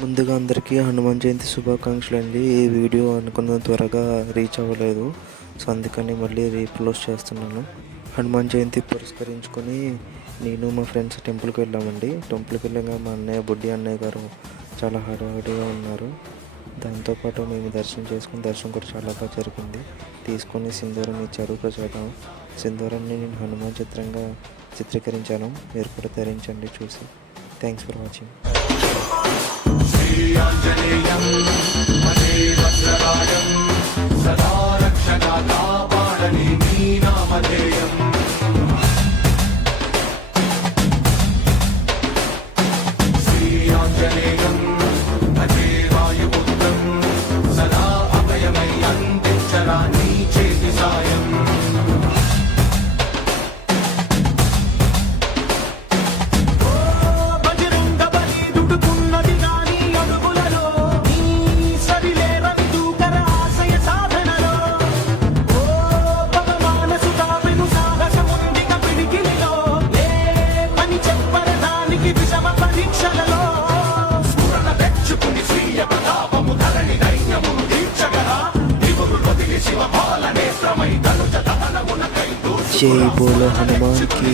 ముందుగా అందరికీ హనుమాన్ జయంతి శుభాకాంక్షలు అండి. ఈ వీడియో అనుకున్న త్వరగా రీచ్ అవ్వలేదు, సో అందుకని మళ్ళీ రీపోస్ట్ చేస్తున్నాను. హనుమాన్ జయంతి పురస్కరించుకొని నేను మా ఫ్రెండ్స్ టెంపుల్కి వెళ్ళామండి. టెంపుల్కి వెళ్ళగా మా అన్నయ్య బుడ్డి అన్నయ్య గారు చాలా హడావిడిగా ఉన్నారు. దాంతోపాటు మేము దర్శనం కూడా చాలా బాగా జరిగింది. తీసుకొని సింధూరం ఇచ్చారు ప్రసాదం. సింధూరాన్ని నేను హనుమాన్ చిత్రీకరించాను. మీరు కూడా ధరించండి చూసి. Thanks for watching. श्रीयाञ्जनेयं मने वज्रराजं सदा रक्षकापाणिनी नामधेयम् श्रीयाञ्जनेयं भजे वायुपुत्रं सदा अभयमय्यन्तिचराणि चेति सायम् जय बोलो हनुमान की।